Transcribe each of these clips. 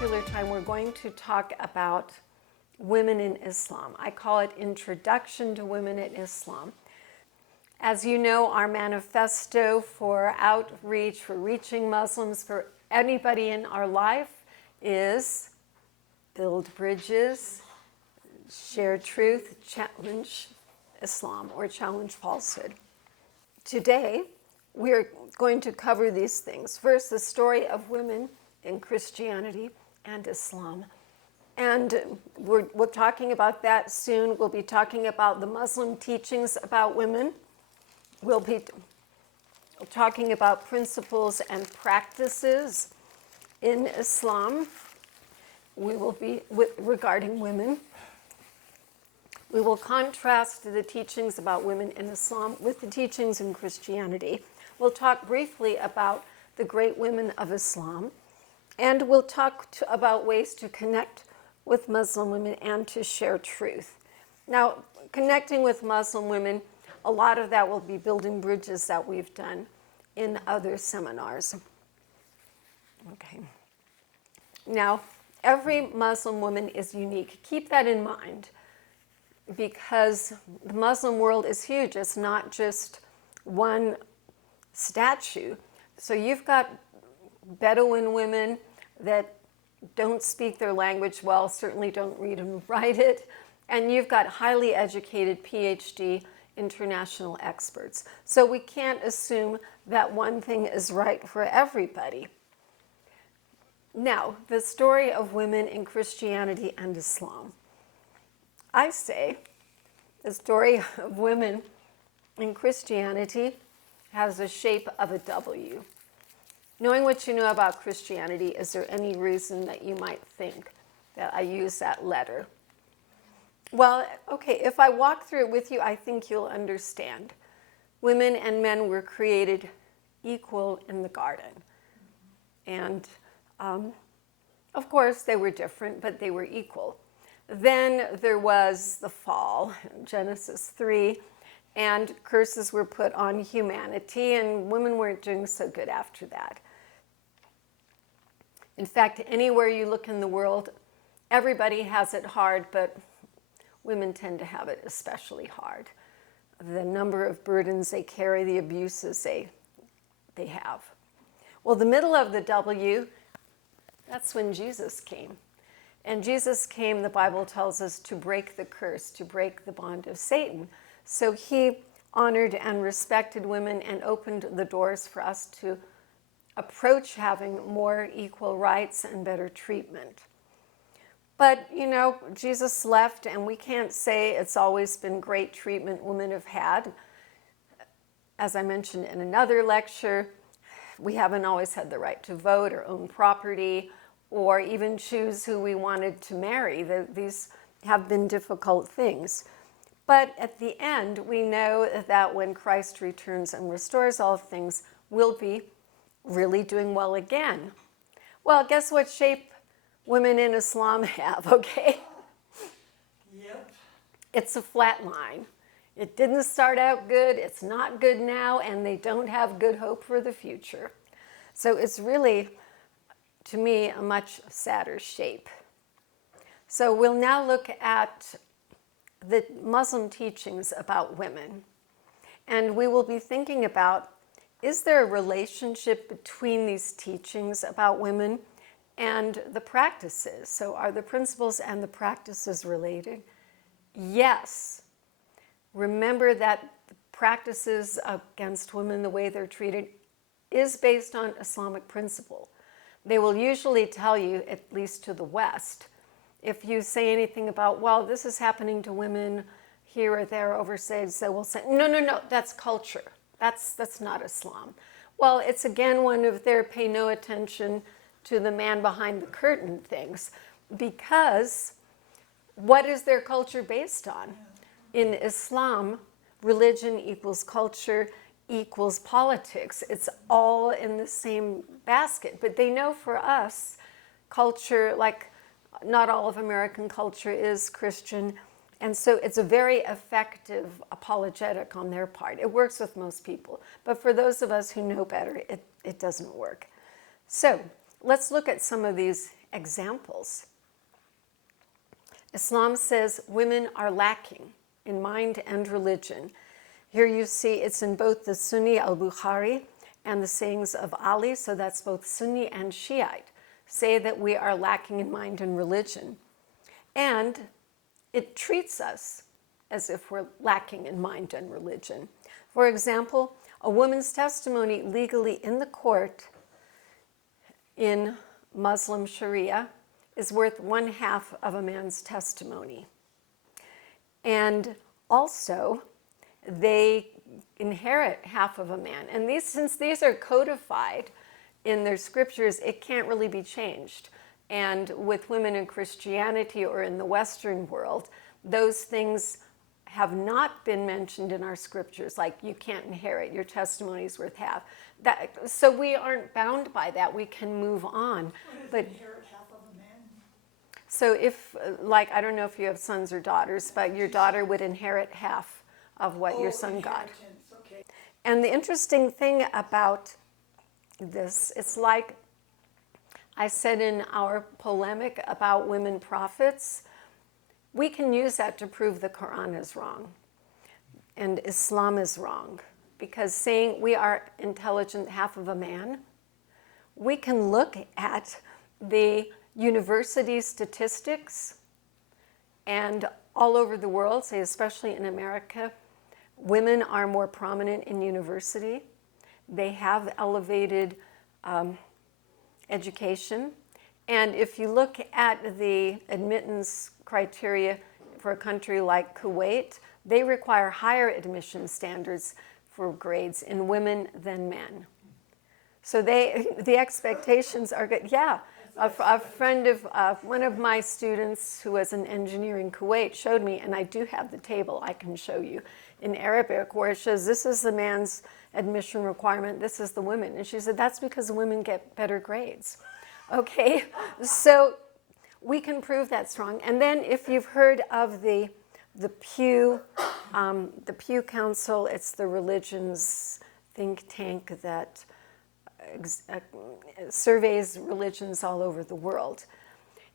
particular time, we're going to talk about women in Islam. I call it Introduction to Women in Islam. As you know, our manifesto for outreach, for reaching Muslims, for anybody in our life is build bridges, share truth, challenge Islam, or challenge falsehood. Today, we're going to cover these things. First, the story of women in Christianity and Islam. And we're talking about that soon. We'll be talking about the Muslim teachings about women. We'll be talking about principles and practices in Islam. We will be regarding women. We will contrast the teachings about women in Islam with the teachings in Christianity. We'll talk briefly about the great women of Islam. And we'll talk about ways to connect with Muslim women and to share truth. Now, connecting with Muslim women, a lot of that will be building bridges that we've done in other seminars. Okay. Now, every Muslim woman is unique. Keep that in mind, because the Muslim world is huge. It's not just one statue. So you've got Bedouin women that don't speak their language well, certainly don't read and write it, and you've got highly educated PhD international experts. So we can't assume that one thing is right for everybody. Now, the story of women in Christianity and Islam. I say the story of women in Christianity has the shape of a W. Knowing what you know about Christianity, is there any reason that you might think that I use that letter? Well, okay, if I walk through it with you, I think you'll understand. Women and men were created equal in the garden. And of course, they were different, but they were equal. Then there was the fall, Genesis 3, and curses were put on humanity, and women weren't doing so good after that. In fact, anywhere you look in the world, everybody has it hard, but women tend to have it especially hard. The number of burdens they carry, the abuses they have. Well, the middle of the W, that's when Jesus came. And Jesus came, the Bible tells us, to break the curse, to break the bond of Satan. So he honored and respected women and opened the doors for us to approach having more equal rights and better treatment. But, you know, Jesus left, and we can't say it's always been great treatment women have had. As I mentioned in another lecture, we haven't always had the right to vote or own property or even choose who we wanted to marry. These have been difficult things. But at the end, we know that when Christ returns and restores all things, we'll be really doing well again. Well, guess what shape women in Islam have, okay? Yep. It's a flat line. It didn't start out good, it's not good now, and they don't have good hope for the future. So it's really, to me, a much sadder shape. So we'll now look at the Muslim teachings about women. And we will be thinking about, is there a relationship between these teachings about women and the practices? So are the principles and the practices related? Yes. Remember that the practices against women, the way they're treated, is based on Islamic principle. They will usually tell you, at least to the West, if you say anything about, well, this is happening to women here or there overseas, they will say, no, that's culture. That's not Islam. Well, it's again one of their pay no attention to the man behind the curtain things, because what is their culture based on? In Islam, religion equals culture equals politics. It's all in the same basket. But they know for us, culture, like not all of American culture is Christian, and so it's a very effective apologetic on their part. It works with most people. But for those of us who know better, it doesn't work. So let's look at some of these examples. Islam says women are lacking in mind and religion. Here you see it's in both the Sunni al-Bukhari and the sayings of Ali, so that's both Sunni and Shiite, say that we are lacking in mind and religion. And it treats us as if we're lacking in mind and religion. For example, a woman's testimony legally in the court in Muslim Sharia is worth 1/2 of a man's testimony. And also, they inherit half of a man. And since these are codified in their scriptures, it can't really be changed. And with women in Christianity or in the Western world, those things have not been mentioned in our scriptures, like you can't inherit, your testimony is worth half. So we aren't bound by that, we can move on. But inherit half of a man? so if, like, I don't know if you have sons or daughters, but your daughter would inherit half of what your son got. Okay. And the interesting thing about this, it's like I said in our polemic about women prophets, we can use that to prove the Quran is wrong and Islam is wrong. Because saying we are intelligent half of a man, we can look at the university statistics and all over the world, say especially in America, women are more prominent in university. They have elevated education. And if you look at the admittance criteria for a country like Kuwait, they require higher admission standards for grades in women than men. So the expectations are good. Yeah, a friend of one of my students who was an engineer in Kuwait showed me, and I do have the table I can show you in Arabic, where it shows this is the man's admission requirement, this is the women. And she said, that's because women get better grades. Okay, so we can prove that's wrong. And then if you've heard of the Pew Council, it's the religions think tank that surveys religions all over the world.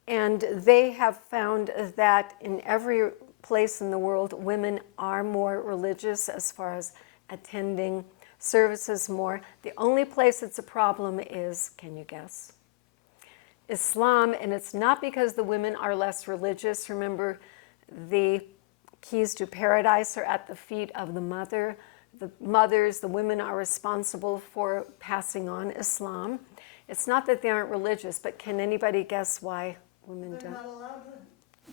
And they have found that in every place in the world, women are more religious as far as attending services more. The only place it's a problem is, can you guess? Islam, and it's not because the women are less religious. Remember, the keys to paradise are at the feet of the mother. The mothers, the women are responsible for passing on Islam. It's not that they aren't religious, but can anybody guess why women don't?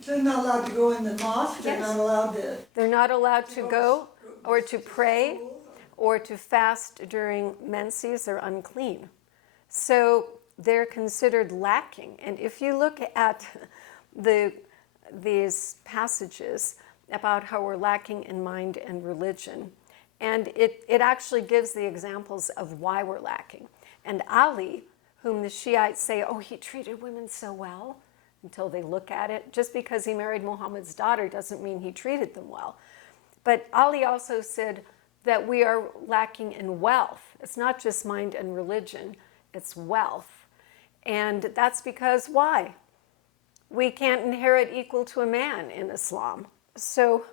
They're not allowed to go in the mosque. They're Yes. not allowed to. They're not allowed to go or to pray or to fast during menses. They're unclean. So they're considered lacking. And if you look at these passages about how we're lacking in mind and religion, and it actually gives the examples of why we're lacking. And Ali, whom the Shiites say, oh, he treated women so well, until they look at it. Just because he married Muhammad's daughter doesn't mean he treated them well. But Ali also said that we are lacking in wealth. It's not just mind and religion, it's wealth. And that's because why? We can't inherit equal to a man in Islam. So,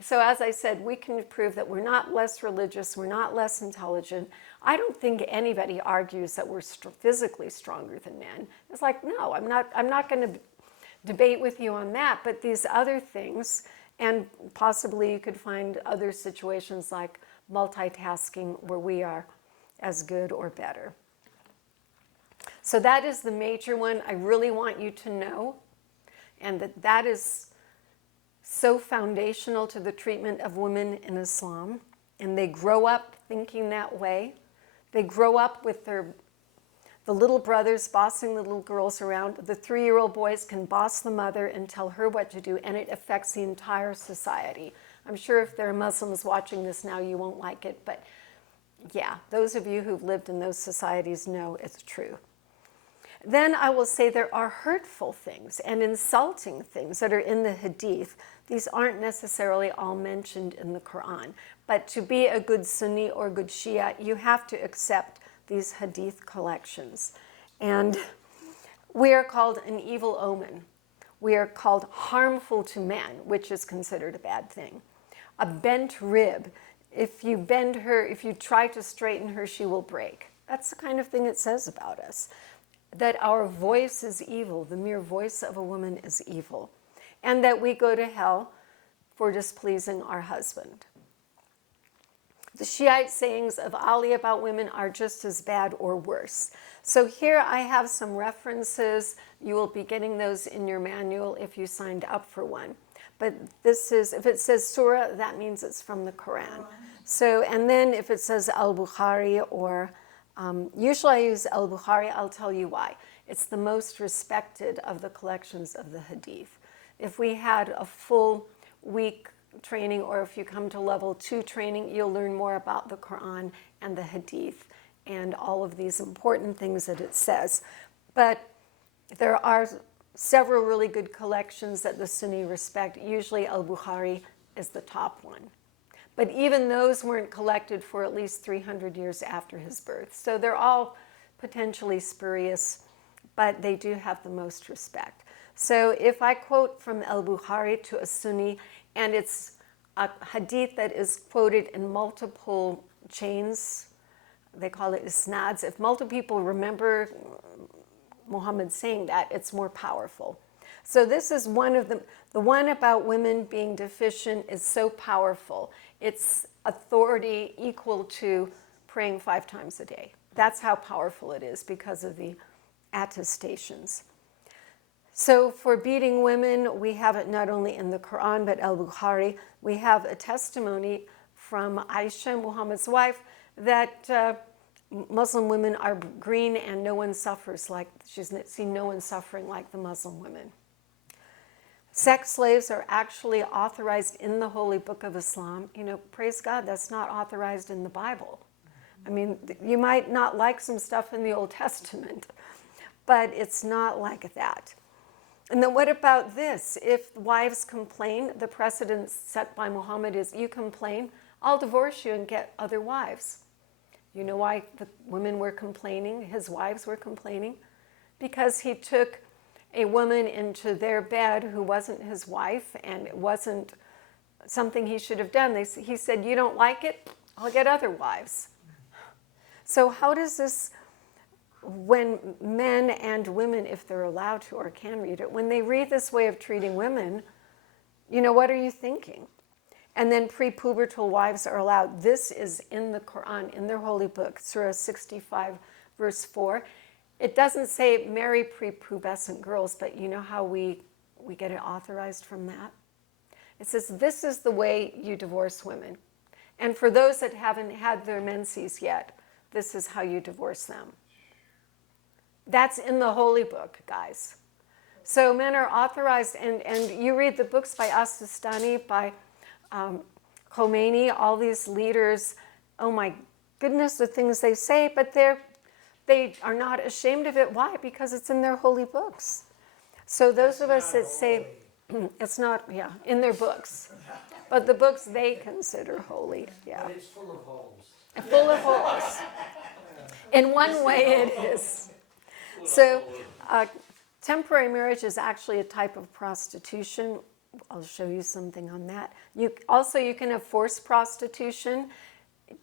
so as I said, we can prove that we're not less religious, we're not less intelligent. I don't think anybody argues that we're physically stronger than men. It's like, no, I'm not going to debate with you on that, but these other things, and possibly you could find other situations like multitasking where we are as good or better. So that is the major one I really want you to know, and that is so foundational to the treatment of women in Islam, and they grow up thinking that way. They grow up with the little brothers bossing the little girls around. The 3-year-old boys can boss the mother and tell her what to do, and it affects the entire society. I'm sure if there are Muslims watching this now, you won't like it, but yeah, those of you who've lived in those societies know it's true. Then I will say there are hurtful things and insulting things that are in the Hadith. These aren't necessarily all mentioned in the Quran, but to be a good Sunni or good Shia, you have to accept these Hadith collections. And We are called an evil omen. We are called harmful to man, which is considered a bad thing. A bent rib. If you bend her, if you try to straighten her, she will break. That's the kind of thing it says about us. That our voice is evil. The mere voice of a woman is evil. And that we go to hell for displeasing our husband. The Shiite sayings of Ali about women are just as bad or worse. So here I have some references. You will be getting those in your manual if you signed up for one. But this is, if it says surah, that means it's from the Quran. So, and then if it says al-Bukhari or, usually I use al-Bukhari, I'll tell you why. It's the most respected of the collections of the hadith. If we had a full week training, or if you come to level 2 training, you'll learn more about the Quran and the hadith and all of these important things that it says. But there are several really good collections that the Sunni respect. Usually al-Bukhari is the top one. But even those weren't collected for at least 300 years after his birth. So they're all potentially spurious, but they do have the most respect. So if I quote from al-Bukhari to a Sunni, and it's a hadith that is quoted in multiple chains, they call it isnads. If multiple people remember Muhammad saying that, it's more powerful. So this is one of the one about women being deficient is so powerful. It's authority equal to praying 5 times a day. That's how powerful it is because of the attestations. So for beating women, we have it not only in the Quran, but al-Bukhari. We have a testimony from Aisha, Muhammad's wife, that Muslim women are green and no one suffers like, she's seen no one suffering like the Muslim women. Sex slaves are actually authorized in the Holy Book of Islam. You know, praise God, that's not authorized in the Bible. I mean, you might not like some stuff in the Old Testament, but it's not like that. And then what about this? If wives complain, the precedent set by Muhammad is you complain, I'll divorce you and get other wives. You know why the women were complaining, his wives were complaining? Because he took a woman into their bed who wasn't his wife, and it wasn't something he should have done. He said, you don't like it? I'll get other wives. So how does this, when men and women, if they're allowed to or can read it, when they read this way of treating women, you know, what are you thinking? And then prepubertal wives are allowed. This is in the Quran, in their holy book, Surah 65, verse 4. It doesn't say marry prepubescent girls, but you know how we get it authorized from that? It says this is the way you divorce women. And for those that haven't had their menses yet, this is how you divorce them. That's in the holy book, guys. So men are authorized, and you read the books by As-Sistani, by Khomeini, all these leaders, oh my goodness, the things they say, but they are not ashamed of it. Why? Because it's in their holy books. So those of us that say, it's not, yeah, in their books. But the books they consider holy, yeah. But it's full of holes. Full of holes. In one way it is. So temporary marriage is actually a type of prostitution. I'll show you something on that. You can have forced prostitution.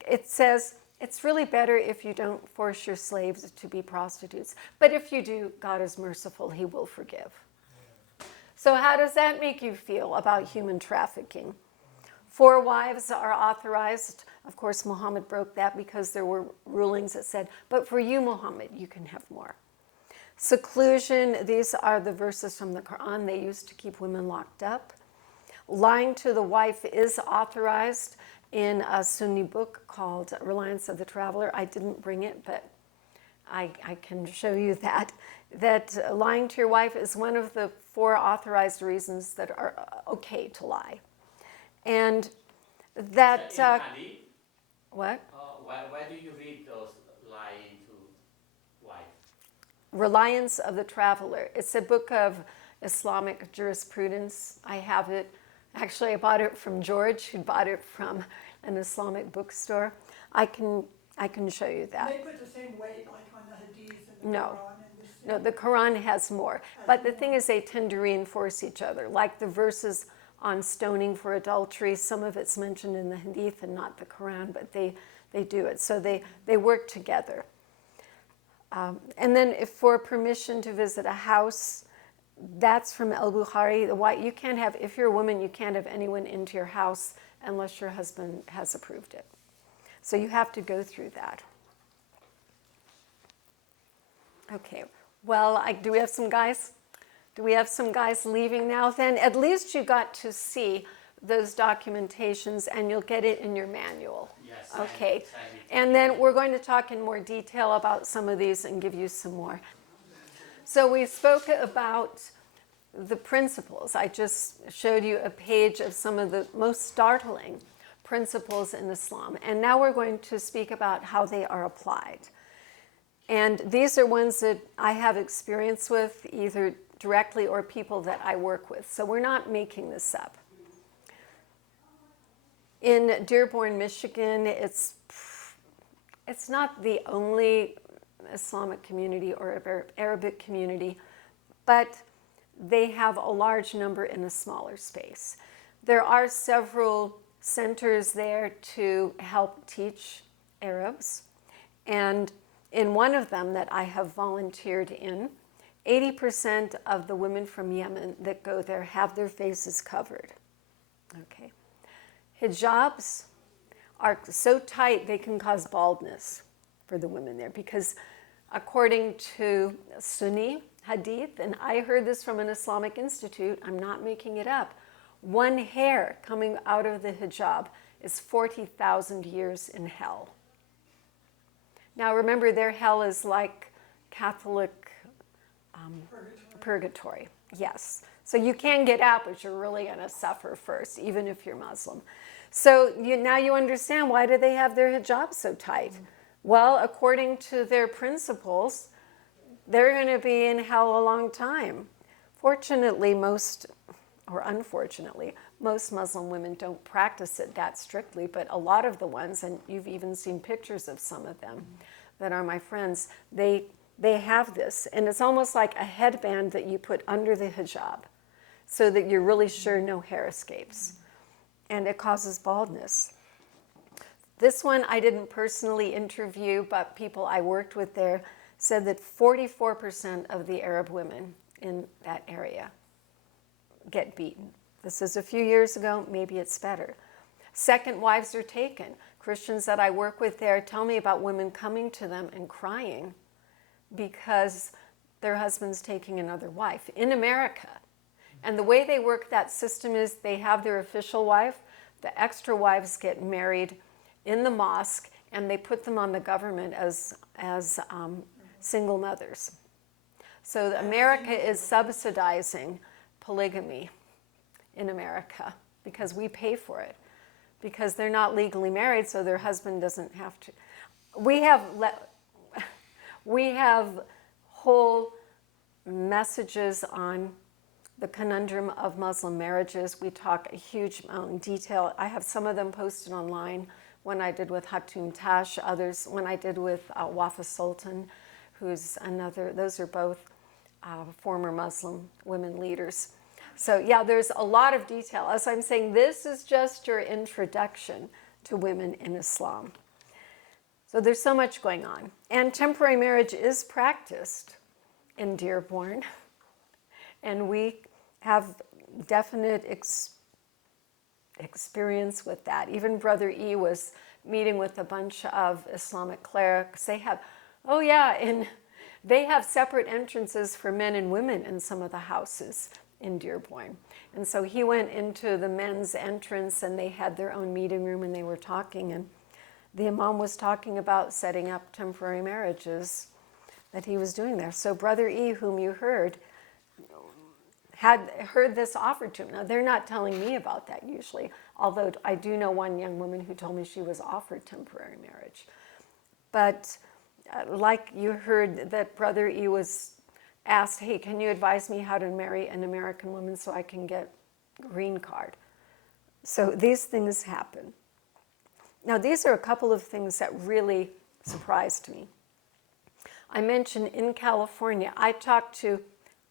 It says it's really better if you don't force your slaves to be prostitutes. But if you do, God is merciful. He will forgive. So how does that make you feel about human trafficking? 4 wives are authorized. Of course, Muhammad broke that because there were rulings that said, but for you, Muhammad, you can have more. Seclusion, these are the verses from the Quran. They used to keep women locked up. Lying to the wife is authorized in a Sunni book called Reliance of the Traveler. I didn't bring it, but I can show you that lying to your wife is one of the 4 authorized reasons that are okay to lie. And that... what? Why do you read those lying to wife? Reliance of the Traveler. It's a book of Islamic jurisprudence. I have it. Actually, I bought it from George, who bought it from an Islamic bookstore. I can show you that. They put the same weight like on the hadith and the No. Quran and the No, the Quran has more. But the thing is, they tend to reinforce each other. Like the verses on stoning for adultery, some of it's mentioned in the Hadith and not the Quran, but they do it. So they work together. And then if for permission to visit a house, that's from al-Bukhari. You can't have, if you're a woman, you can't have anyone into your house unless your husband has approved it. So you have to go through that. Okay, well, do we have some guys? Do we have some guys leaving now? Then at least you got to see those documentations and you'll get it in your manual. Yes. Okay, and then we're going to talk in more detail about some of these and give you some more. So we spoke about the principles. I just showed you a page of some of the most startling principles in Islam. And now we're going to speak about how they are applied. And these are ones that I have experience with, either directly or people that I work with. So we're not making this up. In Dearborn, Michigan, it's not the only Islamic community or Arabic community, but they have a large number in a smaller space. There are several centers there to help teach Arabs, and in one of them that I have volunteered in, 80% of the women from Yemen that go there have their faces covered. Okay. Hijabs are so tight they can cause baldness for the women there, because according to Sunni hadith, and I heard this from an Islamic institute, I'm not making it up, one hair coming out of the hijab is 40,000 years in hell. Now remember, their hell is like Catholic purgatory. Yes. So you can get out, but you're really going to suffer first, even if you're Muslim. So now you understand, why do they have their hijab so tight? Well, according to their principles, they're going to be in hell a long time. Fortunately, or unfortunately, most Muslim women don't practice it that strictly, but a lot of the ones, and you've even seen pictures of some of them that are my friends, they have this. And it's almost like a headband that you put under the hijab so that you're really sure no hair escapes. And it causes baldness. This one I didn't personally interview, but people I worked with there said that 44% of the Arab women in that area get beaten. This is a few years ago, maybe it's better. Second wives are taken. Christians that I work with there tell me about women coming to them and crying because their husband's taking another wife in America. And the way they work that system is they have their official wife, the extra wives get married in the mosque, and they put them on the government as single mothers. So America is subsidizing polygamy in America because we pay for it, because they're not legally married, so their husband doesn't have to. We have whole messages on the conundrum of Muslim marriages. We talk a huge amount in detail. I have some of them posted online, one I did with Hatum Tash, others one I did with Wafa Sultan, who's another, those are both former Muslim women leaders. So yeah, there's a lot of detail. As I'm saying, this is just your introduction to women in Islam. So there's so much going on. And temporary marriage is practiced in Dearborn. And we have definite experience with that. Even Brother E was meeting with a bunch of Islamic clerics. They have, and they have separate entrances for men and women in some of the houses in Dearborn. And so he went into the men's entrance and they had their own meeting room and they were talking, and the imam was talking about setting up temporary marriages that he was doing there. So Brother E, whom you heard, had heard this offered to him. Now, they're not telling me about that usually, although I do know one young woman who told me she was offered temporary marriage. But like you heard that Brother E was asked, hey, can you advise me how to marry an American woman so I can get a green card? So these things happen. Now, these are a couple of things that really surprised me. I mentioned in California, I talked to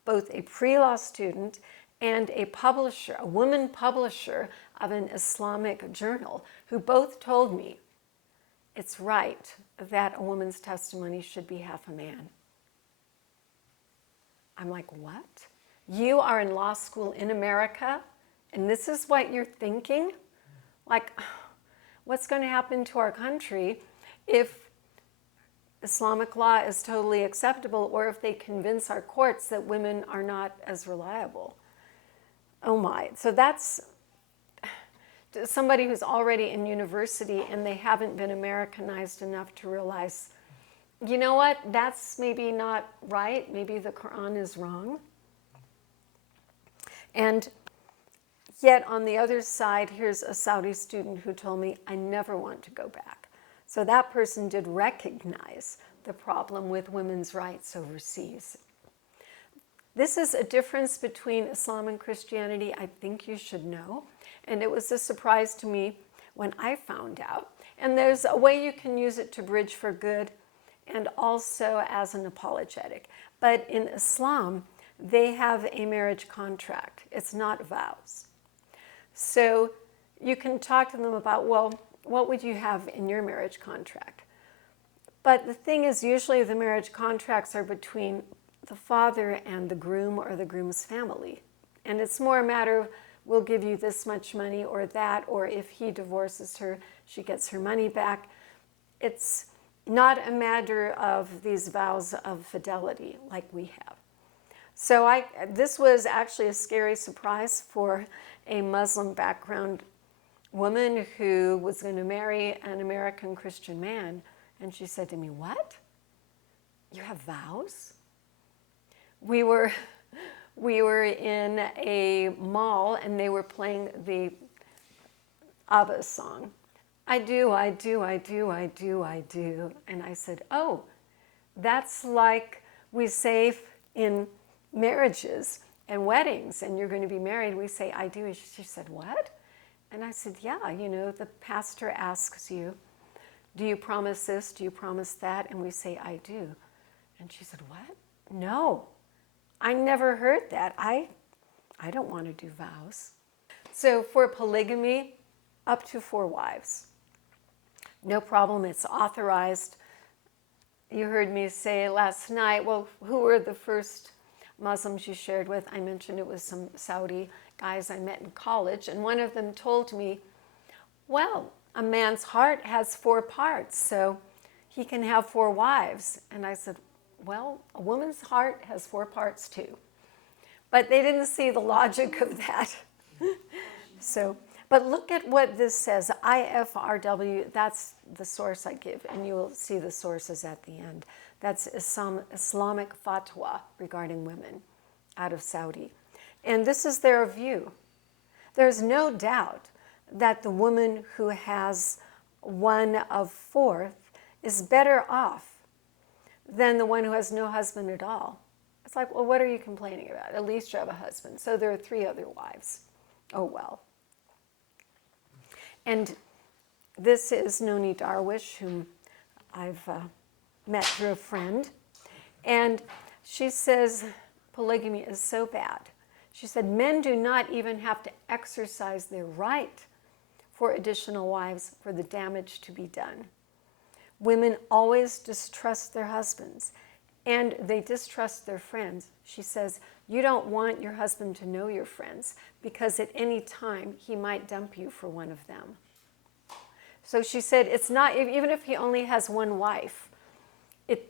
both a pre-law student and a publisher, a woman publisher of an Islamic journal, who both told me it's right that a woman's testimony should be half a man. I'm like, what? You are in law school in America, and this is what you're thinking? Like, what's going to happen to our country if Islamic law is totally acceptable, or if they convince our courts that women are not as reliable? Oh my. So that's somebody who's already in university and they haven't been Americanized enough to realize, you know what, that's maybe not right. Maybe the Quran is wrong. And yet on the other side, here's a Saudi student who told me, I never want to go back. So that person did recognize the problem with women's rights overseas. This is a difference between Islam and Christianity I think you should know. And it was a surprise to me when I found out. And there's a way you can use it to bridge for good and also as an apologetic. But in Islam, they have a marriage contract. It's not vows. So you can talk to them about, well, what would you have in your marriage contract? But the thing is, usually the marriage contracts are between the father and the groom or the groom's family. And it's more a matter of, we'll give you this much money or that, or if he divorces her, she gets her money back. It's not a matter of these vows of fidelity like we have. So this was actually a scary surprise for a Muslim background woman who was going to marry an American Christian man. And she said to me, what? You have vows? We were in a mall and they were playing the ABBA song. I do, I do, I do, I do, I do. And I said, oh, that's like we say in marriages and weddings, and you're going to be married, we say, I do. And she said, what? And I said, yeah, you know, the pastor asks you, do you promise this? Do you promise that? And we say, I do. And she said, what? No, I never heard that. I don't want to do vows. So for polygamy, up to 4 wives. No problem, it's authorized. You heard me say last night, well, who were the first Muslims you shared with? I mentioned it was some Saudi guys I met in college, and one of them told me, well, a man's heart has 4 parts, so he can have 4 wives. And I said, well, a woman's heart has 4 parts too. But they didn't see the logic of that. But look at what this says, IFRW, that's the source I give, and you will see the sources at the end. That's Islamic fatwa regarding women out of Saudi. And this is their view. There's no doubt that the woman who has 1 of 4 is better off than the one who has no husband at all. It's like, well, what are you complaining about? At least you have a husband. So there are 3 other wives. Oh, well. And this is Noni Darwish, whom I've met through a friend. And she says polygamy is so bad. She said men do not even have to exercise their right for additional wives for the damage to be done. Women always distrust their husbands, and they distrust their friends. She says, you don't want your husband to know your friends because at any time he might dump you for one of them. So she said, it's not, even if he only has 1 wife,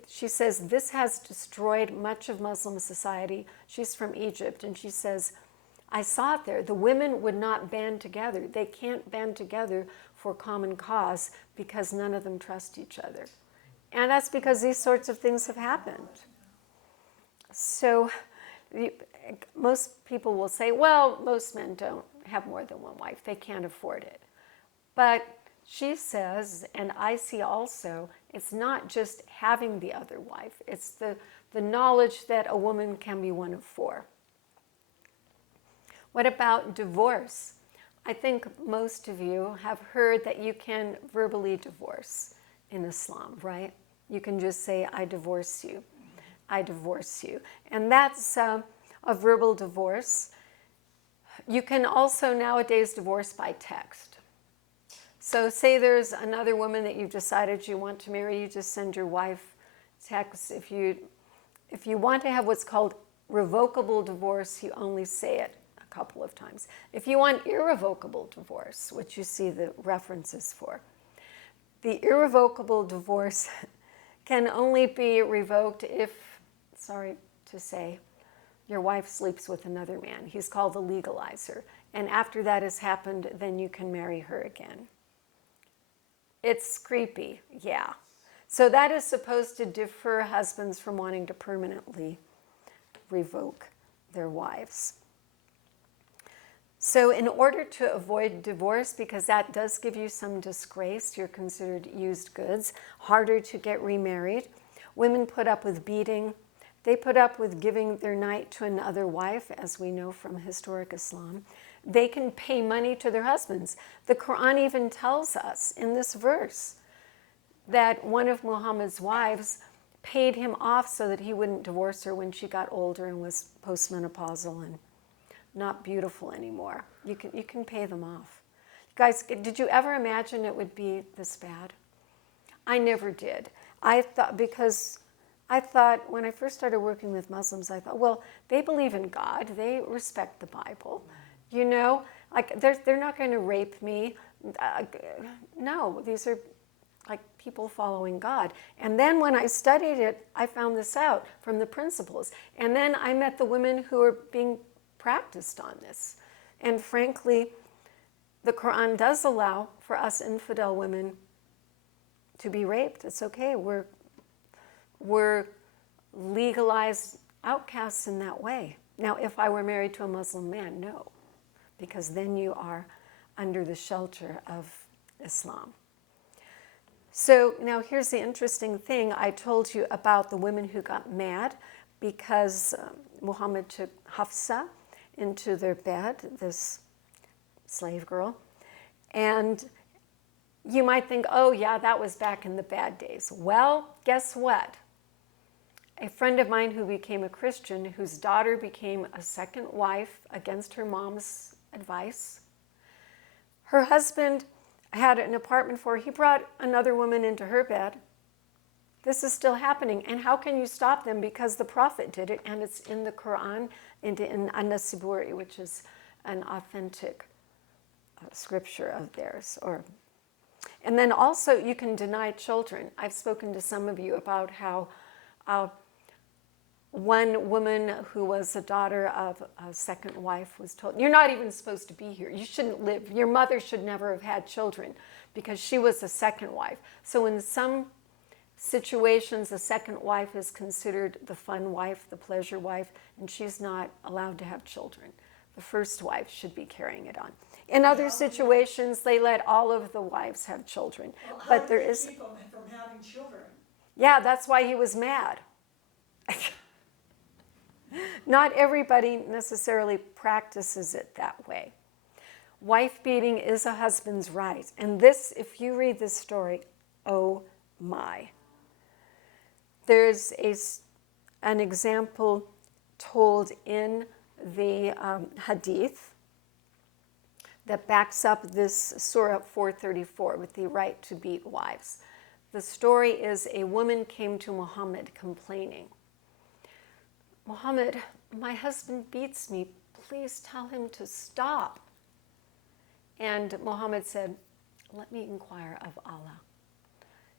she says, this has destroyed much of Muslim society. She's from Egypt, and she says, I saw it there. The women would not band together. They can't band together for common cause because none of them trust each other. And that's because these sorts of things have happened. So most people will say, well, most men don't have more than 1 wife. They can't afford it. But she says, and I see also, it's not just having the other wife. It's the knowledge that a woman can be 1 of 4. What about divorce? I think most of you have heard that you can verbally divorce in Islam, right? You can just say, I divorce you. I divorce you. And that's a verbal divorce. You can also nowadays divorce by text. So say there's another woman that you've decided you want to marry, you just send your wife text. If you want to have what's called revocable divorce, you only say it a couple of times. If you want irrevocable divorce, which you see the references for, the irrevocable divorce can only be revoked if, sorry to say, your wife sleeps with another man. He's called the legalizer. And after that has happened, then you can marry her again. It's creepy, yeah. So that is supposed to deter husbands from wanting to permanently revoke their wives. So in order to avoid divorce, because that does give you some disgrace, you're considered used goods, harder to get remarried, women put up with beating. They put up with giving their night to another wife, as we know from historic Islam. They can pay money to their husbands. The Quran even tells us in this verse that one of Muhammad's wives paid him off so that he wouldn't divorce her when she got older and was postmenopausal and not beautiful anymore. You can pay them off. Guys, did you ever imagine it would be this bad? I never did. I thought when I first started working with Muslims, I thought, well, they believe in God. They respect the Bible. You know, like they're not going to rape me. No, these are like people following God. And then when I studied it, I found this out from the principles. And then I met the women who are being practiced on this. And frankly, the Quran does allow for us infidel women to be raped. It's okay. We're legalized outcasts in that way. Now, if I were married to a Muslim man, no, because then you are under the shelter of Islam. So now here's the interesting thing. I told you about the women who got mad because Muhammad took Hafsa into their bed, this slave girl. And you might think, oh yeah, that was back in the bad days. Well, guess what? A friend of mine who became a Christian, whose daughter became a second wife against her mom's advice, her husband had an apartment for her. He brought another woman into her bed. This is still happening. And how can you stop them? Because the Prophet did it, and it's in the Quran, in An-Nasiburi, which is an authentic scripture of theirs. And then also you can deny children. I've spoken to some of you about how one woman who was the daughter of a second wife was told, you're not even supposed to be here. You shouldn't live. Your mother should never have had children because she was the second wife. So in some situations, the second wife is considered the fun wife, the pleasure wife, and she's not allowed to have children. The first wife should be carrying it on. In other situations, they let all of the wives have children. Well, But there is... keep them from having children? Yeah, that's why he was mad. Not everybody necessarily practices it that way. Wife beating is a husband's right. And this, if you read this story, oh my. There's an example told in the Hadith that backs up this Surah 434 with the right to beat wives. The story is a woman came to Muhammad complaining. Muhammad, my husband beats me. Please tell him to stop. And Muhammad said, let me inquire of Allah.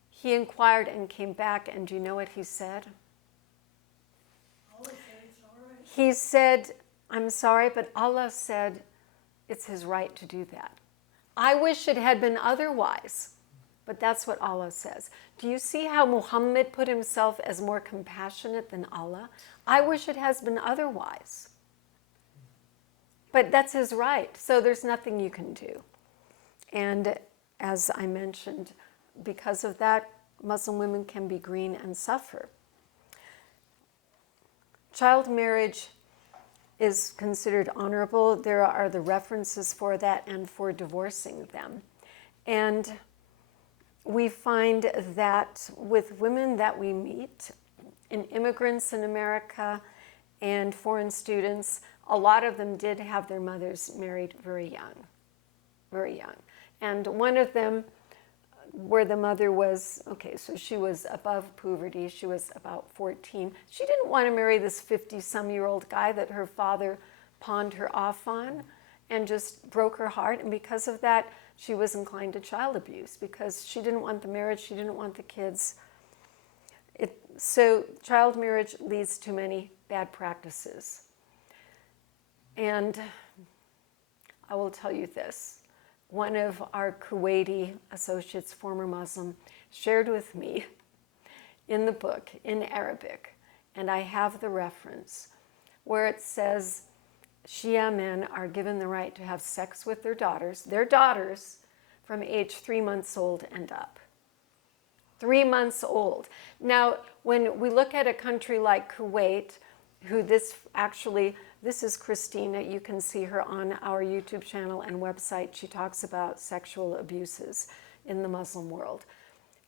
He inquired and came back, and do you know what he said? Allah said it's all right. He said, I'm sorry, but Allah said it's his right to do that. I wish it had been otherwise, but that's what Allah says. Do you see how Muhammad put himself as more compassionate than Allah? I wish it has been otherwise. But that's his right, so there's nothing you can do. And as I mentioned, because of that, Muslim women can be green and suffer. Child marriage is considered honorable. There are the references for that and for divorcing them. And we find that with women that we meet, in immigrants in America and foreign students, a lot of them did have their mothers married very young, very young. And one of them, where the mother was, okay, so she was above puberty, she was about 14. She didn't want to marry this 50-some-year-old guy that her father pawned her off on and just broke her heart. And because of that, she was inclined to child abuse because she didn't want the marriage, she didn't want the kids. So child marriage leads to many bad practices. And I will tell you this. One of our Kuwaiti associates, former Muslim, shared with me in the book in Arabic, and I have the reference, where it says Shia men are given the right to have sex with their daughters from age 3 months old and up. 3 months old. Now, when we look at a country like Kuwait, this is Christina. You can see her on our YouTube channel and website. She talks about sexual abuses in the Muslim world.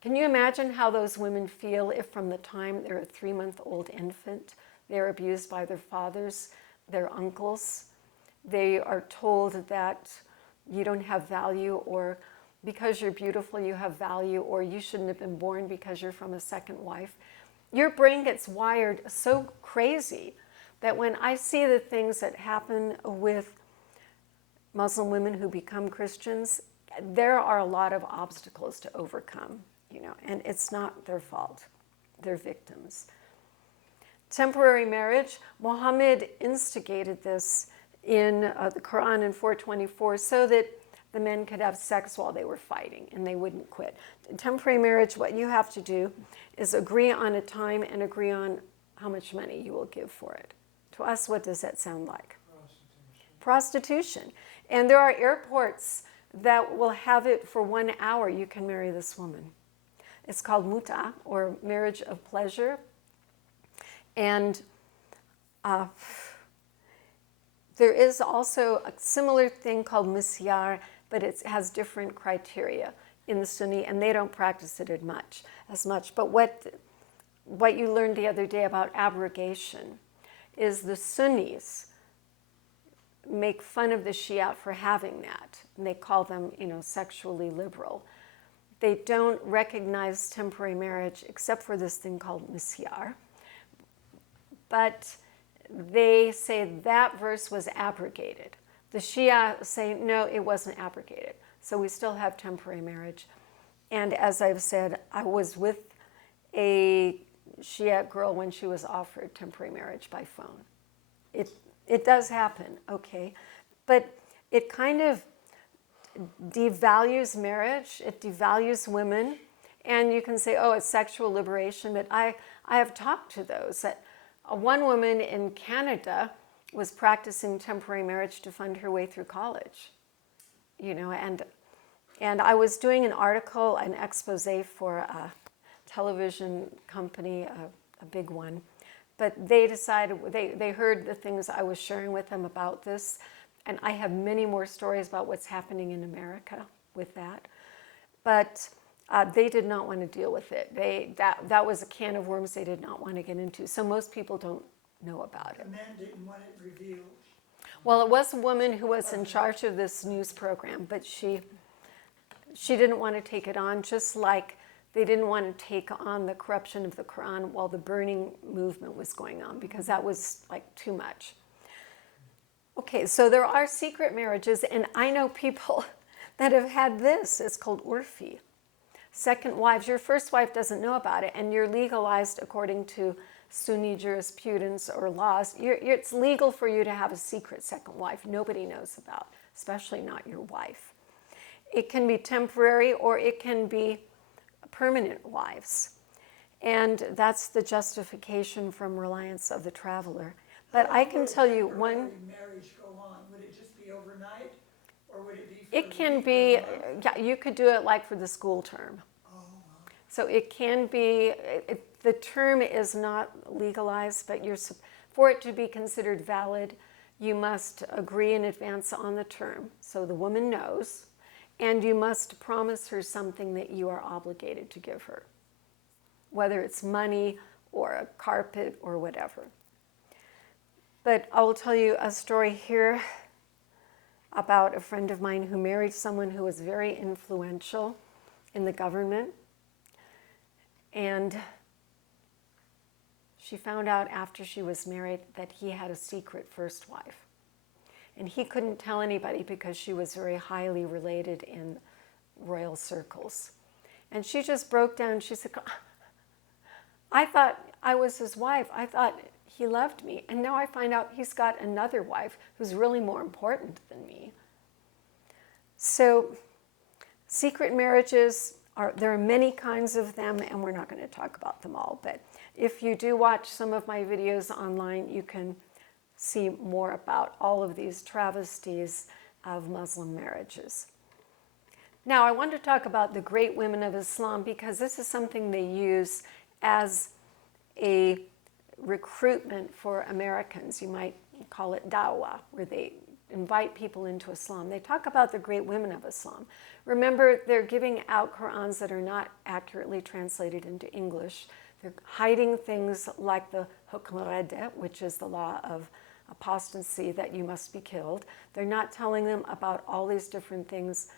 Can you imagine how those women feel if from the time they're a 3-month-old infant, they're abused by their fathers, their uncles? They are told that you don't have value, or because you're beautiful, you have value, or you shouldn't have been born because you're from a second wife. Your brain gets wired so crazy that when I see the things that happen with Muslim women who become Christians, there are a lot of obstacles to overcome, and it's not their fault. They're victims. Temporary marriage, Muhammad instigated this in the Quran in 424 so that the men could have sex while they were fighting and they wouldn't quit. In temporary marriage, what you have to do is agree on a time and agree on how much money you will give for it. To us, what does that sound like? Prostitution. And there are airports that will have it for 1 hour. You can marry this woman. It's called muta, or marriage of pleasure. And there is also a similar thing called misyar, but it has different criteria in the Sunni, and they don't practice it as much. But what you learned the other day about abrogation is the Sunnis make fun of the Shia for having that, and they call them, sexually liberal. They don't recognize temporary marriage except for this thing called misyar. But they say that verse was abrogated. The Shia say, no, it wasn't abrogated. So we still have temporary marriage. And as I've said, I was with a Shia girl when she was offered temporary marriage by phone. It does happen, okay? But it kind of devalues marriage. It devalues women. And you can say, oh, it's sexual liberation. But I have talked to those. That one woman in Canada was practicing temporary marriage to fund her way through college. And I was doing an article, an expose for a television company, a big one. But they decided, they heard the things I was sharing with them about this, and I have many more stories about what's happening in America with that. But they did not want to deal with it. That was a can of worms they did not want to get into. So most people don't know about it. The men didn't want it revealed. Well, it was a woman who was in charge of this news program, but she didn't want to take it on, just like they didn't want to take on the corruption of the Quran while the burning movement was going on, because that was like too much. Okay, so there are secret marriages, and I know people that have had this. It's called urfi. Second wives. Your first wife doesn't know about it, and you're legalized according to Sunni jurisprudence or laws. It's legal for you to have a secret second wife nobody knows about, especially not your wife. It can be temporary, or it can be permanent wives. And that's the justification from Reliance of the Traveler. But I can tell you one... marriage go on? Would it just be overnight? Or would it be for It can a week be, or a month? yeah, you could do it like for the school term. Oh, So it can be, the term is not legalized, but for it to be considered valid, you must agree in advance on the term, so the woman knows, and you must promise her something that you are obligated to give her, whether it's money or a carpet or whatever. But I will tell you a story here about a friend of mine who married someone who was very influential in the government. And she found out after she was married that he had a secret first wife. And he couldn't tell anybody because she was very highly related in royal circles. And she just broke down. She said, I thought I was his wife. I thought he loved me. And now I find out he's got another wife who's really more important than me. So secret marriages, there are many kinds of them, and we're not going to talk about them all. But if you do watch some of my videos online, you can see more about all of these travesties of Muslim marriages. Now, I want to talk about the great women of Islam because this is something they use as a recruitment for Americans. You might call it dawah, where they invite people into Islam. They talk about the great women of Islam. Remember, they're giving out Qur'ans that are not accurately translated into English. They're hiding things like the hukm radda, which is the law of apostasy, that you must be killed. They're not telling them about all these different things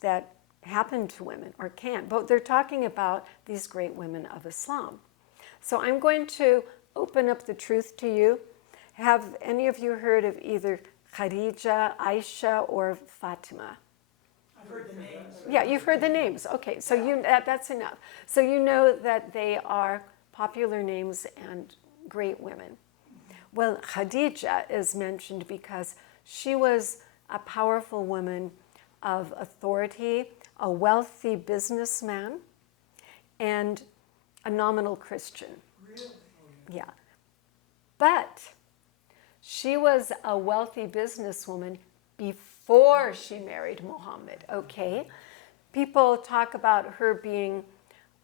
that happen to women or can't, but they're talking about these great women of Islam. So I'm going to open up the truth to you. Have any of you heard of either Khadija, Aisha, or Fatima? I've heard the names. Yeah, you've heard the names. Okay, so that's enough. So you know that they are popular names and great women. Well, Khadija is mentioned because she was a powerful woman of authority, a wealthy businessman, and a nominal Christian. Really? Yeah. But she was a wealthy businesswoman before she married Muhammad, okay? People talk about her being,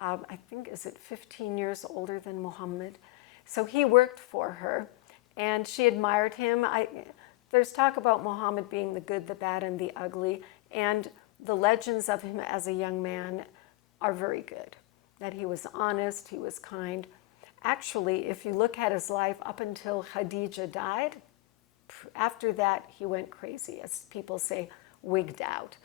I think, is it 15 years older than Muhammad? So he worked for her, and she admired him. There's talk about Muhammad being the good, the bad, and the ugly, and the legends of him as a young man are very good. That he was honest, he was kind. Actually, if you look at his life up until Khadija died, after that he went crazy, as people say, wigged out.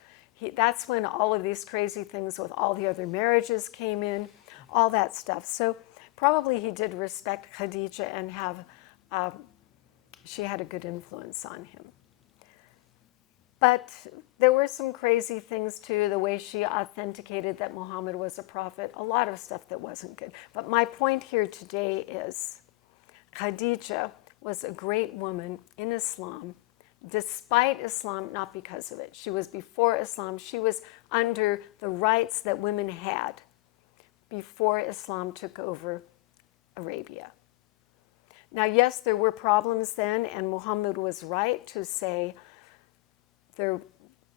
That's when all of these crazy things with all the other marriages came in, all that stuff. So probably he did respect Khadija and she had a good influence on him. But there were some crazy things too, the way she authenticated that Muhammad was a prophet, a lot of stuff that wasn't good. But my point here today is Khadija was a great woman in Islam, despite Islam, not because of it. She was before Islam. She was under the rights that women had before Islam took over Arabia. Now, yes, there were problems then, and Muhammad was right to say they're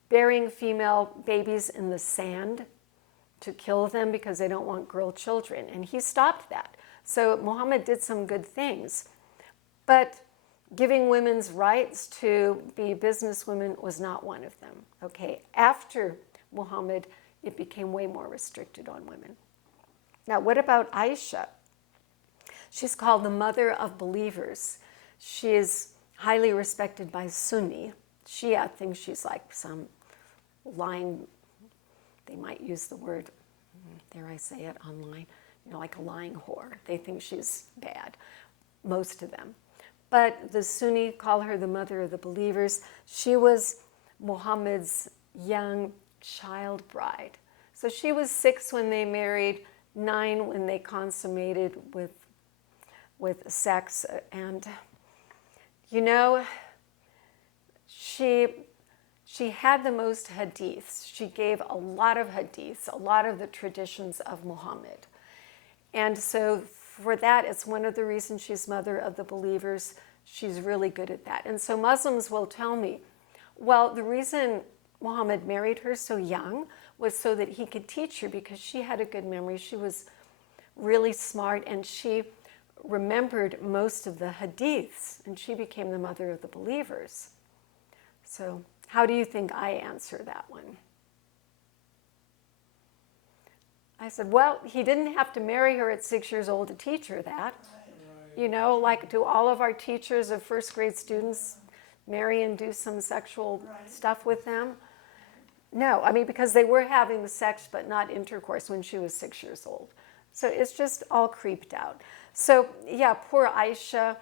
burying female babies in the sand to kill them because they don't want girl children. And he stopped that. So Muhammad did some good things. But giving women's rights to be businesswomen was not one of them. Okay, after Muhammad, it became way more restricted on women. Now, what about Aisha? She's called the mother of believers. She is highly respected by Sunni. Shia thinks she's like some lying, they might use the word, dare I say it online, like a lying whore. They think she's bad, most of them. But the Sunni call her the mother of the believers. She was Muhammad's young child bride. So she was 6 when they married, 9 when they consummated with sex. And, she had the most hadiths. She gave a lot of hadiths, a lot of the traditions of Muhammad. And so for that, it's one of the reasons she's mother of the believers. She's really good at that. And so Muslims will tell me, well, the reason Muhammad married her so young was so that he could teach her because she had a good memory. She was really smart and she remembered most of the hadiths and she became the mother of the believers. So how do you think I answer that one? I said, well, he didn't have to marry her at 6 years old to teach her that. You know, like, do all of our teachers of first grade students marry and do some sexual stuff with them? No, I mean, because they were having the sex but not intercourse when she was 6 years old. So it's just all creeped out. So yeah, poor Aisha,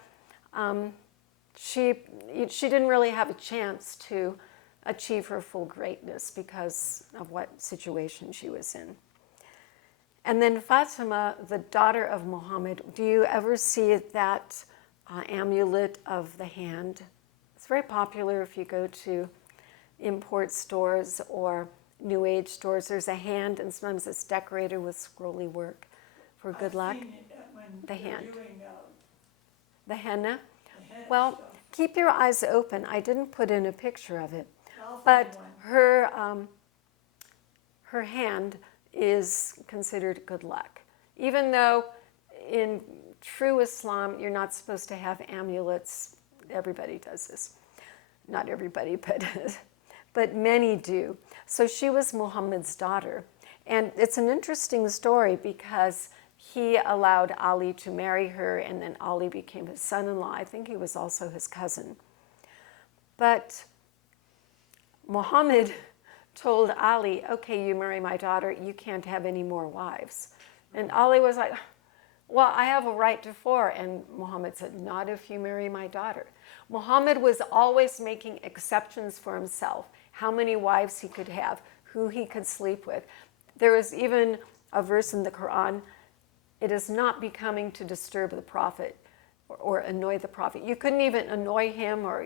she didn't really have a chance to achieve her full greatness because of what situation she was in. And then Fatima, the daughter of Muhammad, do you ever see that amulet of the hand? It's very popular if you go to import stores or New Age stores. There's a hand, and sometimes it's decorated with scrolly work for good luck. I've seen it when The they're hand. doing, The henna? the head Well, stuff. keep your eyes open. I didn't put in a picture of it, I'll find but one. her hand is considered good luck. Even though in true Islam, you're not supposed to have amulets. Everybody does this. Not everybody, but many do. So she was Muhammad's daughter. And it's an interesting story because he allowed Ali to marry her, and then Ali became his son-in-law. I think he was also his cousin. But Muhammad told Ali, okay, you marry my daughter, you can't have any more wives. And Ali was like, well, I have a right to 4. And Muhammad said, not if you marry my daughter. Muhammad was always making exceptions for himself, how many wives he could have, who he could sleep with. There is even a verse in the Quran, it is not becoming to disturb the prophet or annoy the prophet. You couldn't even annoy him or,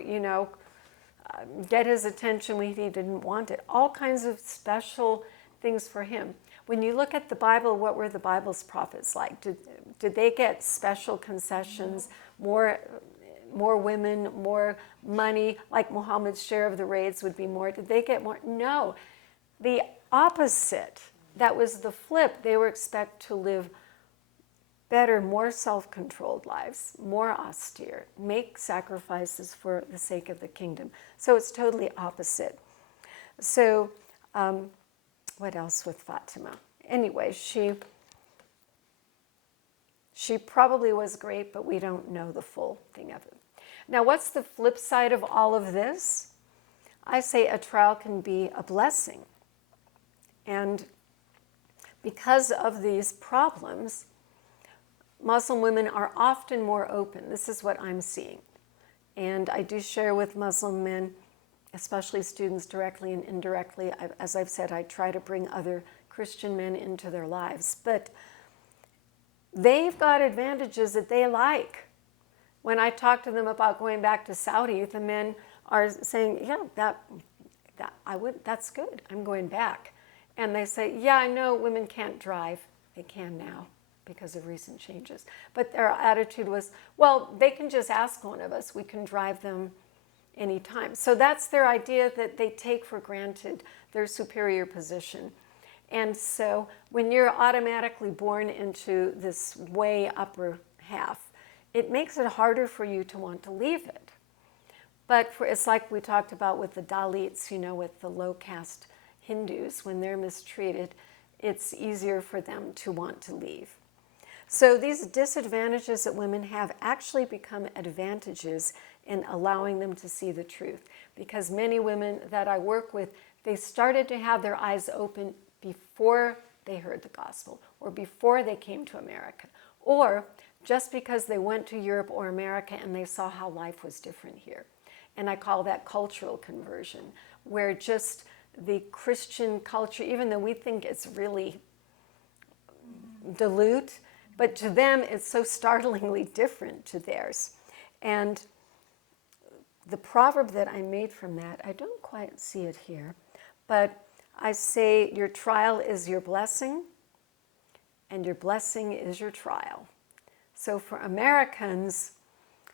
get his attention when he didn't want it. All kinds of special things for him. When you look at the Bible, what were the Bible's prophets like? Did they get special concessions, more women, more money, like Muhammad's share of the raids would be more? Did they get more? No. The opposite. That was the flip. They were expected to live better, more self-controlled lives, more austere, make sacrifices for the sake of the kingdom. So it's totally opposite. So what else with Fatima? Anyway, she probably was great, but we don't know the full thing of it. Now, what's the flip side of all of this? I say a trial can be a blessing. And because of these problems, Muslim women are often more open. This is what I'm seeing. And I do share with Muslim men, especially students directly and indirectly. As I've said, I try to bring other Christian men into their lives. But they've got advantages that they like. When I talk to them about going back to Saudi, the men are saying, yeah, that's good. I'm going back. And they say, yeah, I know women can't drive. They can now because of recent changes. But their attitude was, well, they can just ask one of us. We can drive them anytime. So that's their idea, that they take for granted their superior position. And so when you're automatically born into this way upper half, it makes it harder for you to want to leave it. But it's like we talked about with the Dalits, with the low caste Hindus, when they're mistreated, it's easier for them to want to leave. So these disadvantages that women have actually become advantages in allowing them to see the truth. Because many women that I work with, they started to have their eyes open before they heard the gospel or before they came to America, or just because they went to Europe or America and they saw how life was different here. And I call that cultural conversion, where just the Christian culture, even though we think it's really dilute, but to them it's so startlingly different to theirs. And the proverb that I made from that, I don't quite see it here, but I say your trial is your blessing and your blessing is your trial. So for Americans,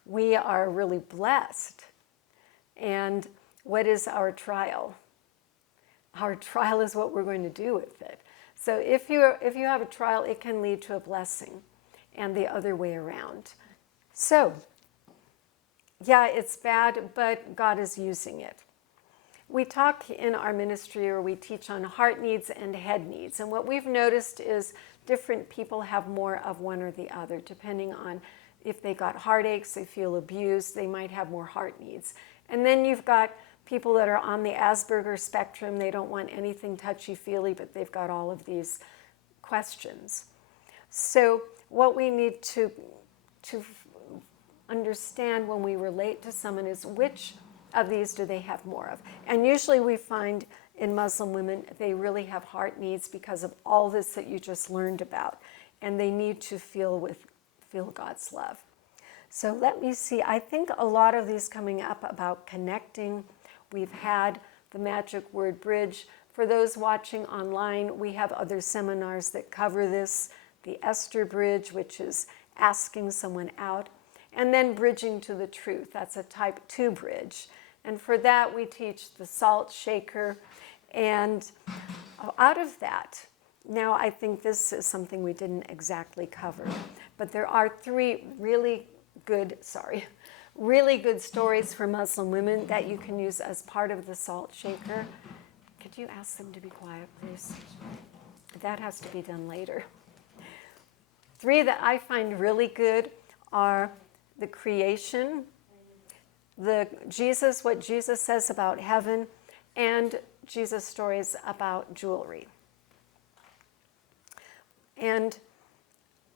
we are really blessed. And what is our trial? Our trial is what we're going to do with it. So if you have a trial, it can lead to a blessing, and the other way around. So, yeah, it's bad, but God is using it. we talk in our ministry, or we teach on heart needs and head needs. And what we've noticed is different people have more of one or the other, depending on if they got heartaches, they feel abused, they might have more heart needs. And then you've got people that are on the Asperger spectrum. They don't want anything touchy-feely, but they've got all of these questions. So what we need to understand when we relate to someone is which of these do they have more of. And usually we find in Muslim women, they really have heart needs because of all this that you just learned about. And they need to feel God's love. So let me see. I think a lot of these coming up about connecting. We've had the Magic Word Bridge. For those watching online, we have other seminars that cover this. The Esther Bridge, which is asking someone out. And then Bridging to the Truth. That's a type 2 bridge. And for that, we teach the salt shaker. And out of that, now I think this is something we didn't exactly cover, but there are 3 really good stories for Muslim women that you can use as part of the salt shaker. Could you ask them to be quiet, please? That has to be done later. 3 that I find really good are the creation, what Jesus says about heaven, and Jesus' stories about jewelry. And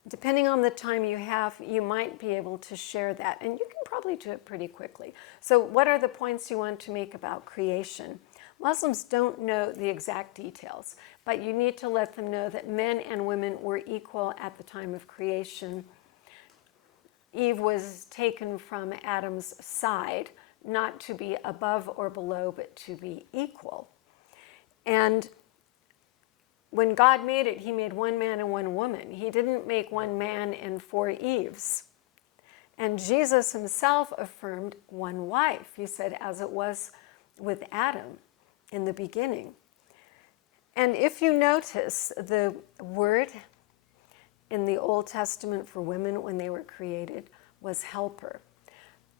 depending on the time you have, you might be able to share that. And you can probably do it pretty quickly. So what are the points you want to make about creation? Muslims don't know the exact details, but you need to let them know that men and women were equal at the time of creation. Eve was taken from Adam's side, not to be above or below, but to be equal. And when God made it, he made one man and one woman. He didn't make one man and 4 Eves. And Jesus himself affirmed one wife. He said, as it was with Adam in the beginning. And if you notice, the word in the Old Testament for women when they were created was helper.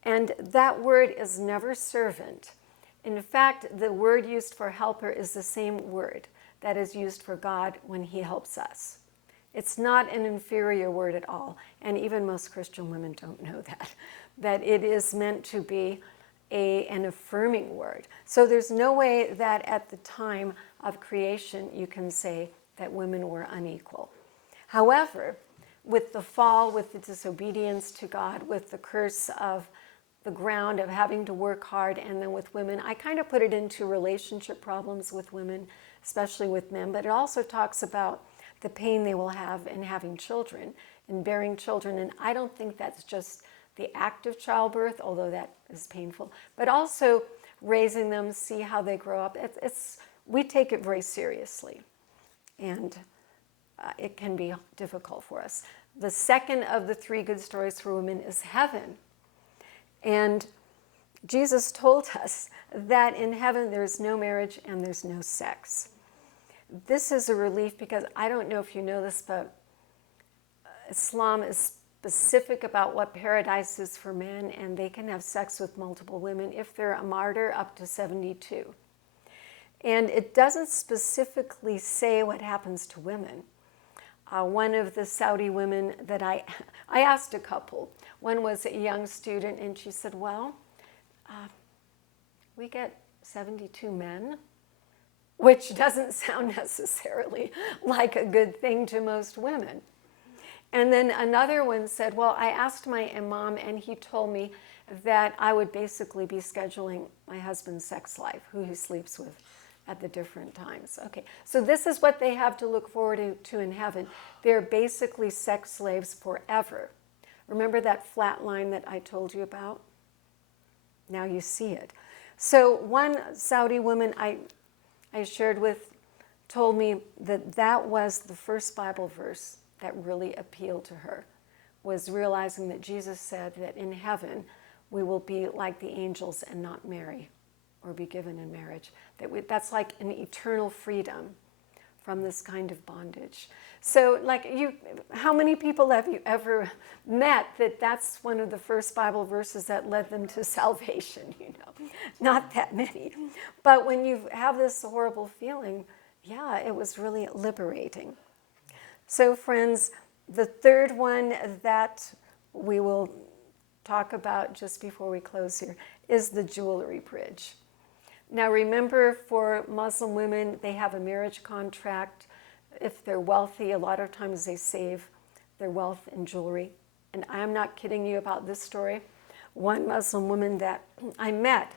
And that word is never servant. In fact, the word used for helper is the same word that is used for God when he helps us. It's not an inferior word at all. And even most Christian women don't know that it is meant to be an affirming word. So there's no way that at the time of creation you can say that women were unequal. However, with the fall, with the disobedience to God, with the curse of the ground of having to work hard, and then with women, I kind of put it into relationship problems with women, especially with men, but it also talks about the pain they will have in having children, in bearing children. And I don't think that's just the act of childbirth, although that is painful, but also raising them, see how they grow up. We take it very seriously, and it can be difficult for us. The second of the 3 good stories for women is heaven. And Jesus told us that in heaven there's no marriage and there's no sex. This is a relief because I don't know if you know this, but Islam is specific about what paradise is for men, and they can have sex with multiple women if they're a martyr, up to 72. And it doesn't specifically say what happens to women. One of the Saudi women that I asked a couple, one was a young student, and she said, well, we get 72 men, which doesn't sound necessarily like a good thing to most women. And then another one said, well, I asked my imam, and he told me that I would basically be scheduling my husband's sex life, who he sleeps with at the different times. Okay, so this is what they have to look forward to in heaven. They're basically sex slaves forever. Remember that flat line that I told you about? Now you see it. So one Saudi woman I shared with told me that was the first Bible verse that really appealed to her, was realizing that Jesus said that in heaven we will be like the angels and not marry or be given in marriage. That's like an eternal freedom from this kind of bondage. So how many people have you ever met that's one of the first Bible verses that led them to salvation, you know? not that many. But when you have this horrible feeling, yeah, it was really liberating. So friends, the third one that we will talk about just before we close here is the jewelry bridge. Now remember, for Muslim women, they have a marriage contract. If they're wealthy, a lot of times they save their wealth in jewelry. And I'm not kidding you about this story. One Muslim woman that I met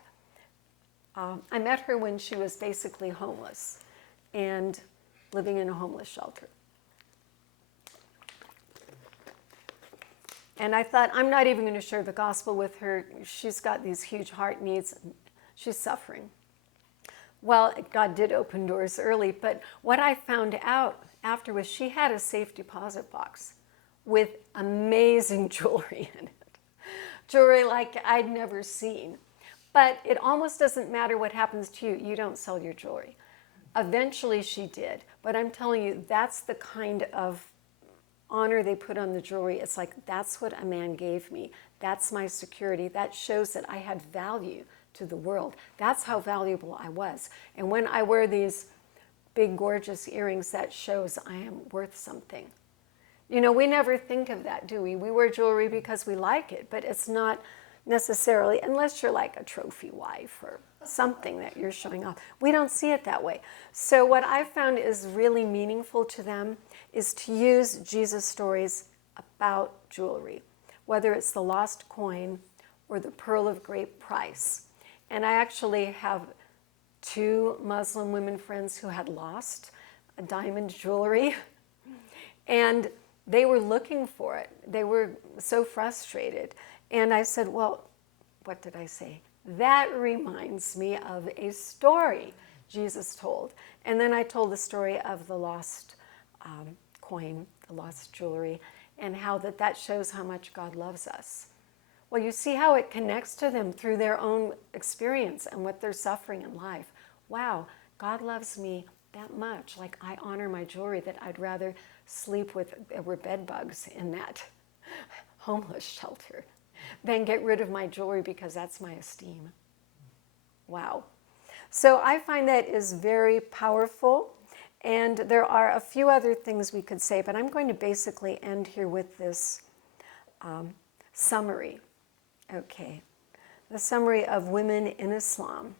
her when she was basically homeless and living in a homeless shelter. And I thought, I'm not even going to share the gospel with her. She's got these huge heart needs. She's suffering. Well, God did open doors early, but what I found out after was she had a safe deposit box with amazing jewelry in it. Jewelry like I'd never seen. But it almost doesn't matter what happens to you. You don't sell your jewelry. Eventually she did. But I'm telling you, that's the kind of honor they put on the jewelry. It's like, that's what a man gave me. That's my security. That shows that I had value to the world. That's how valuable I was. And when I wear these big, gorgeous earrings, that shows I am worth something. You know, we never think of that, do we? We wear jewelry because we like it, but it's not necessarily, unless you're like a trophy wife or something that you're showing off. We don't see it that way. So what I found is really meaningful to them is to use Jesus' stories about jewelry, whether it's the lost coin or the pearl of great price. And I actually have 2 Muslim women friends who had lost a diamond jewelry, and they were looking for it. They were so frustrated. And I said, well, what did I say? That reminds me of a story Jesus told. And then I told the story of the lost coin, the lost jewelry, and how that shows how much God loves us. Well, you see how it connects to them through their own experience and what they're suffering in life. Wow, God loves me that much. Like, I honor my jewelry, that I'd rather sleep with, there were bed bugs in that homeless shelter, than get rid of my jewelry because that's my esteem. Wow. So I find that is very powerful. And there are a few other things we could say, but I'm going to basically end here with this summary. Okay, the summary of women in Islam.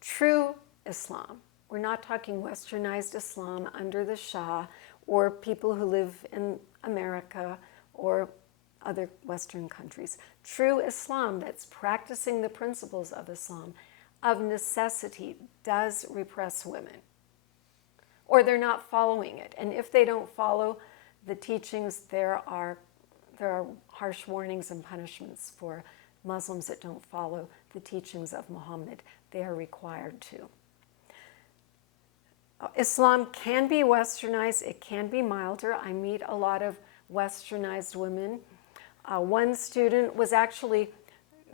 True Islam. We're not talking Westernized Islam under the Shah or people who live in America or other Western countries. True Islam that's practicing the principles of Islam, of necessity, does repress women. Or they're not following it. And if they don't follow the teachings, there are harsh warnings and punishments for Muslims that don't follow the teachings of Muhammad. They are required to. Islam can be Westernized. It can be milder. I meet a lot of Westernized women. One student was actually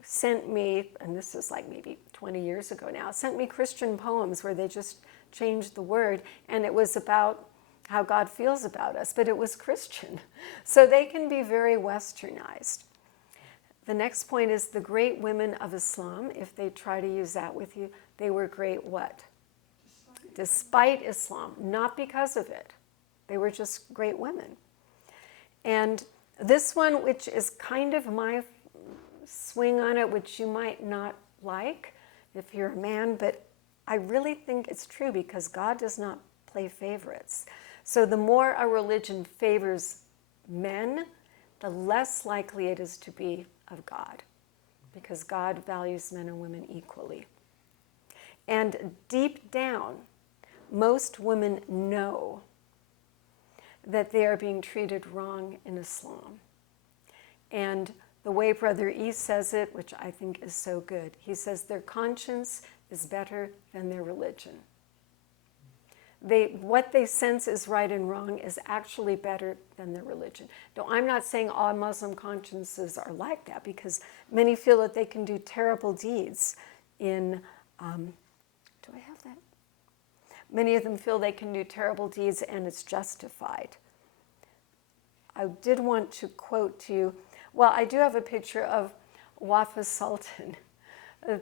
sent me, and this is like maybe 20 years ago now, sent me Christian poems where they just changed the word, and it was about how God feels about us, but it was Christian. So they can be very Westernized. The next point is the great women of Islam. If they try to use that with you, they were great what? Despite Islam, not because of it. They were just great women. And this one, which is kind of my swing on it, which you might not like if you're a man, but I really think it's true because God does not play favorites. So the more a religion favors men, the less likely it is to be of God, because God values men and women equally. And deep down, most women know that they are being treated wrong in Islam. And the way Brother E says it, which I think is so good, he says their conscience is better than their religion. What they sense is right and wrong is actually better than their religion. Now, I'm not saying all Muslim consciences are like that, because many feel that they can do terrible deeds in, do I have that? Many of them feel they can do terrible deeds and it's justified. I did want to quote to you, well, I do have a picture of Wafa Sultan,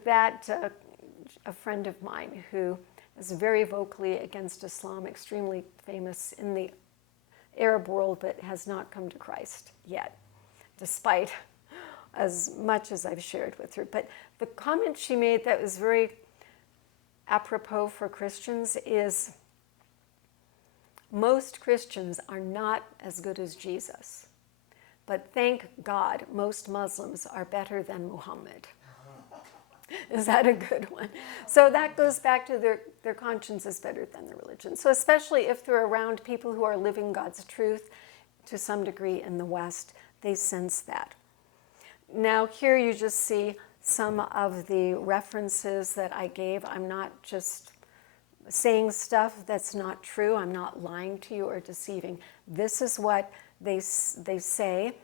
that a friend of mine who is very vocally against Islam, extremely famous in the Arab world, but has not come to Christ yet, despite as much as I've shared with her. But the comment she made that was very apropos for Christians is, most Christians are not as good as Jesus, but thank God most Muslims are better than Muhammad. Is that a good one? So that goes back to their conscience is better than their religion. So especially if they're around people who are living God's truth to some degree in the West, they sense that. Now here you just see some of the references that I gave. I'm not just saying stuff that's not true. I'm not lying to you or deceiving. This is what they say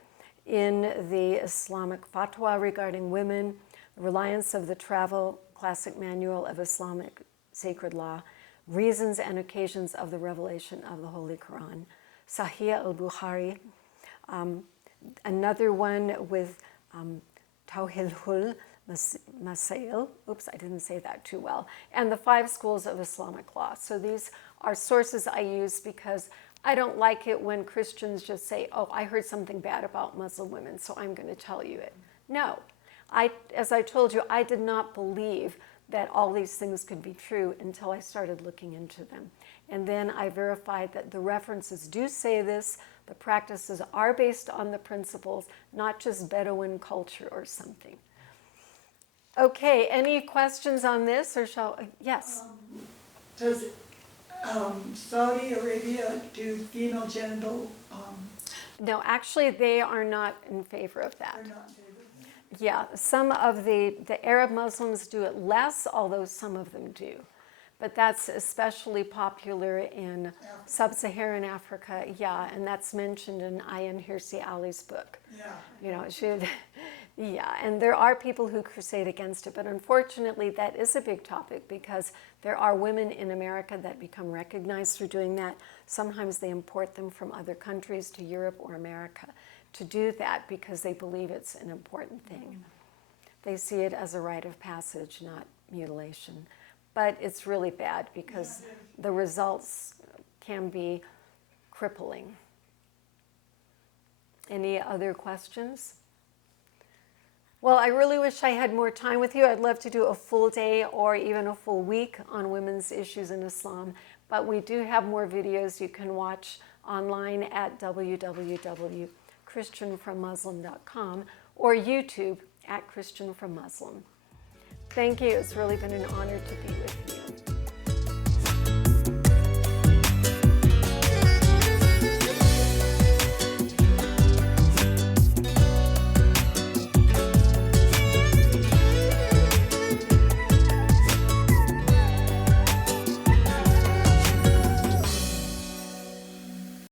in the Islamic fatwa regarding women, reliance of the Travel Classic Manual of Islamic Sacred Law, reasons and occasions of the revelation of the Holy Quran, Sahih al-Bukhari, another one with Tawhidul Masail, oops, I didn't say that too well, and the 5 schools of Islamic law. So these are sources I use because I don't like it when Christians just say, oh, I heard something bad about Muslim women, so I'm going to tell you it. No. As I told you, I did not believe that all these things could be true until I started looking into them. And then I verified that the references do say this, the practices are based on the principles, not just Bedouin culture or something. Okay, any questions on this, or shall I? Yes? Does Saudi Arabia do female genital? No, actually they are not in favor of that. They're not in favor. Yeah, some of the Arab Muslims do it less, although some of them do. But that's especially popular in sub-Saharan Africa, yeah, and that's mentioned in Ayan Hirsi Ali's book. Yeah. You know, yeah, and there are people who crusade against it, but unfortunately that is a big topic because there are women in America that become recognized for doing that. Sometimes they import them from other countries to Europe or America to do that because they believe it's an important thing. They see it as a rite of passage, not mutilation. But it's really bad because the results can be crippling. Any other questions? Well, I really wish I had more time with you. I'd love to do a full day or even a full week on women's issues in Islam. But we do have more videos you can watch online at www.christianfrommuslim.com or YouTube at Christian from Muslim. Thank you. It's really been an honor to be with you.